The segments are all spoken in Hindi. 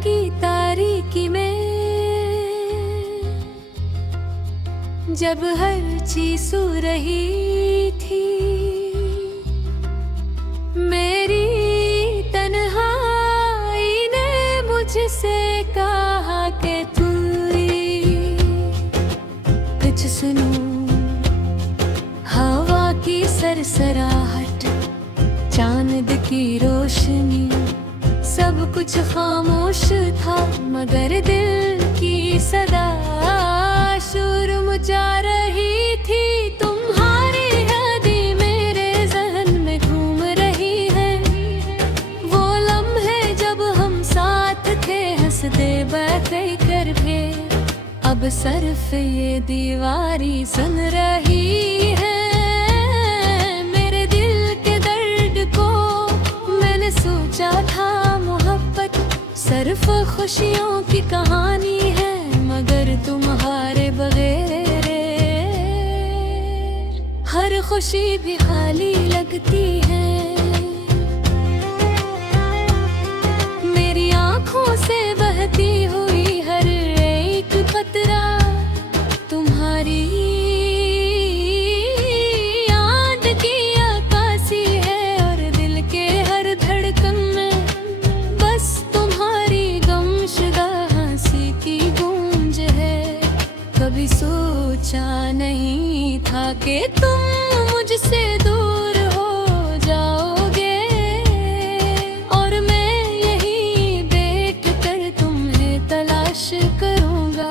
की तारीकी में, जब हर चीज सो रही थी, मेरी तन्हाई ने मुझसे कहा कि तू कुछ सुनो। हवा की सरसराहट, चांद की रोशनी, सब कुछ खामोश था, मगर दिल की सदा शोर मचा रही थी। तुम्हारी यादें मेरे ज़हन में घूम रही हैं, वो लम्हे जब हम साथ थे, हंसते बातें कर भी। अब सिर्फ ये दीवारी सुन रही है मेरे दिल के दर्द को। मैंने सोचा था मोहब्बत सिर्फ खुशियों की कहानी है, मगर तुम्हारे बगैर हर खुशी भी खाली लगती है। मेरी आंखों से बहती हुई हर एक कतरा तुम्हारी याद की अक्कासी है, और दिल के हर धड़कन में बस तुम्हारी गमशुदा हंसी की गूंज है। कभी सोचा नहीं था कि तुम मुझसे दूर हो जाओगे, और मैं यहीं बैठ कर तुम्हें तलाश करूंगा।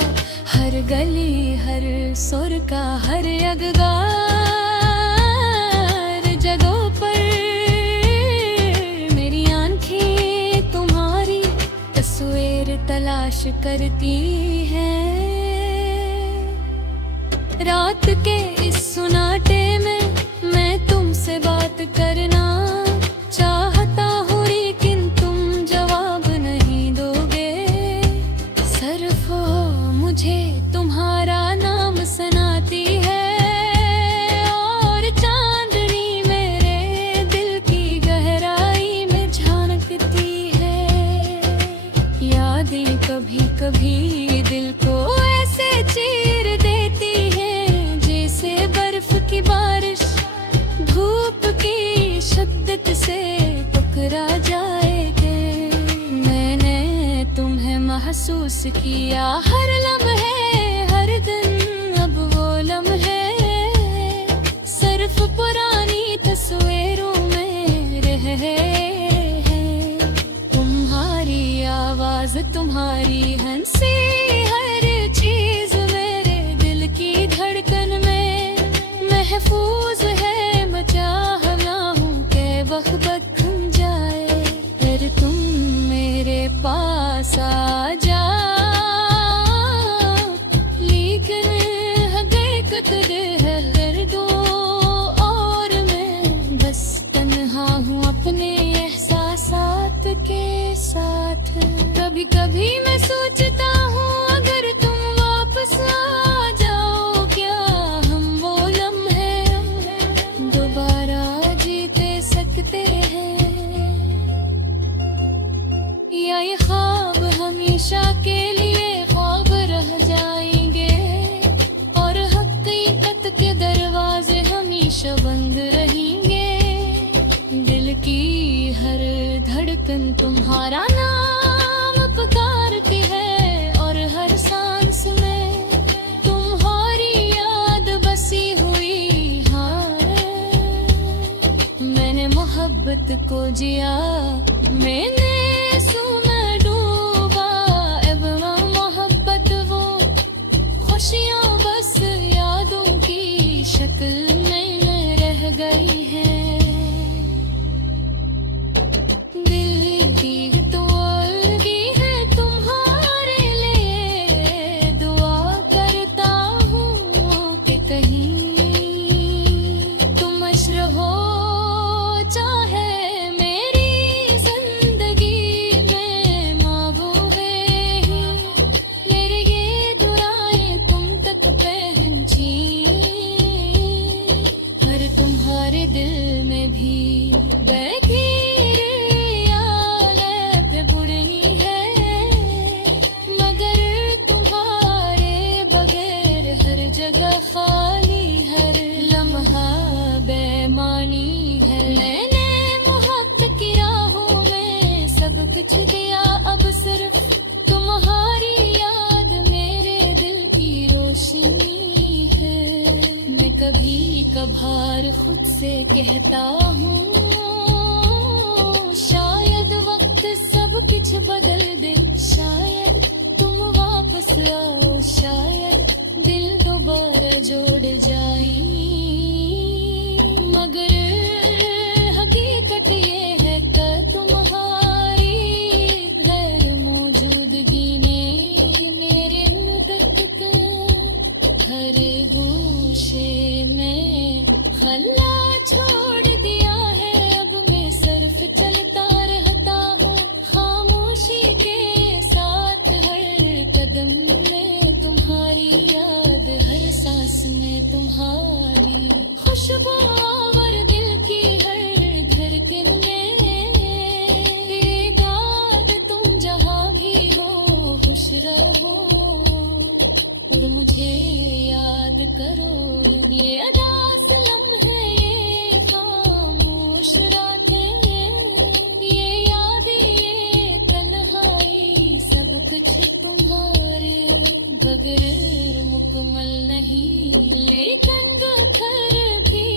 हर गली, हर सुर का हर यगगार जगहों पर मेरी आंखें तुम्हारी तस्वीर तलाश करती हैं। रात के इस सुनाटे में मैं तुमसे बात करना चाहता हूँ, लेकिन तुम जवाब नहीं दोगे। सिर्फ मुझे तुम्हारा नाम सुनाती है, और चांदनी मेरे दिल की गहराई में झांकती है। यादें कभी कभी दिल को ऐसे चीर देती हैं, जैसे बर्फ की बारिश धूप की शिद्दत से टकरा जाएगी। मैंने तुम्हें महसूस किया हर लम्हे, हर दिन अब वो लम्हे सिर्फ पुरानी तस्वीरों में रह हैं। तुम्हारी आवाज, तुम्हारी हंसी, हर चीज मेरे दिल की धड़कन में महफूज है। मैं चाहता हूँ कि वक़्त थम जाए, फिर तुम मेरे पास आ जाओ, लेकिन हकीकत है दर्दों, और मैं बस तन्हा हूँ अपने एहसासात के साथ। कभी कभी मैं सोचता हूँ अगर तुम वापस आ जाओ, क्या हम वो लम्हे दोबारा जीते सकते हैं, या ये ख्वाब हमेशा के लिए ख्वाब रह जाएंगे, और हकीकत के दरवाजे हमेशा बंद रहेंगे। दिल की हर धड़कन तुम्हारा नाम पुकारती है, और हर सांस में तुम्हारी याद बसी हुई। हाँ, मैंने मोहब्बत को जिया, मैंने में डूबा। अब मोहब्बत वो खुशियाँ बस यादों की शक्ल में रह गई है। दिल की तो अलगी है, तुम्हारे लिए दुआ करता हूँ कि कहीं तुम अश्र हो, चाहे मेरी जिंदगी का भार खुद से कहता हूँ, शायद वक्त सब कुछ बदल दे, शायद तुम वापस आओ, शायद दिल दोबारा जोड़ जाए। मगर हकीकत ये है कि तुम्हारी गैर मौजूदगी ने मेरे दर्द का हर गोशे में खला छोड़ दिया है। अब मैं सिर्फ चलता रहता हूँ खामोशी के साथ, हर कदम में तुम्हारी याद, हर सांस में तुम्हारी खुशबू और दिल की हर धड़कन में बेदाग। तुम जहाँ भी हो खुश रहो और मुझे याद करो। ये अदास लम्हे, ये खामोश रातें, ये यादें, ये तन्हाई, सब कुछ तुम्हारे बगैर मुकम्मल नहीं। लेकिन पत्थर भी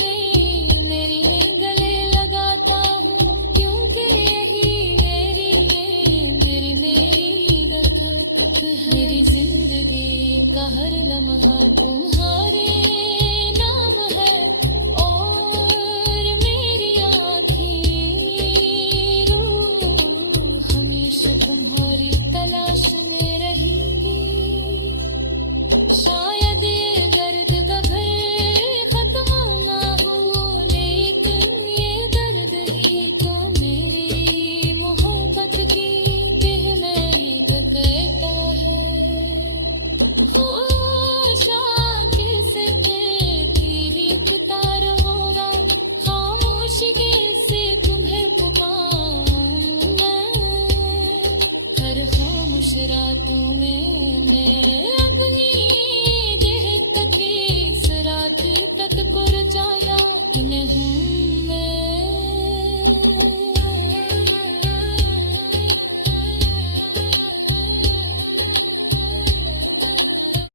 मैं मेरे गले लगाता हूँ, क्योंकि यही मेरी गथक है। मेरी जिंदगी का हर लम्हा तुम्हारे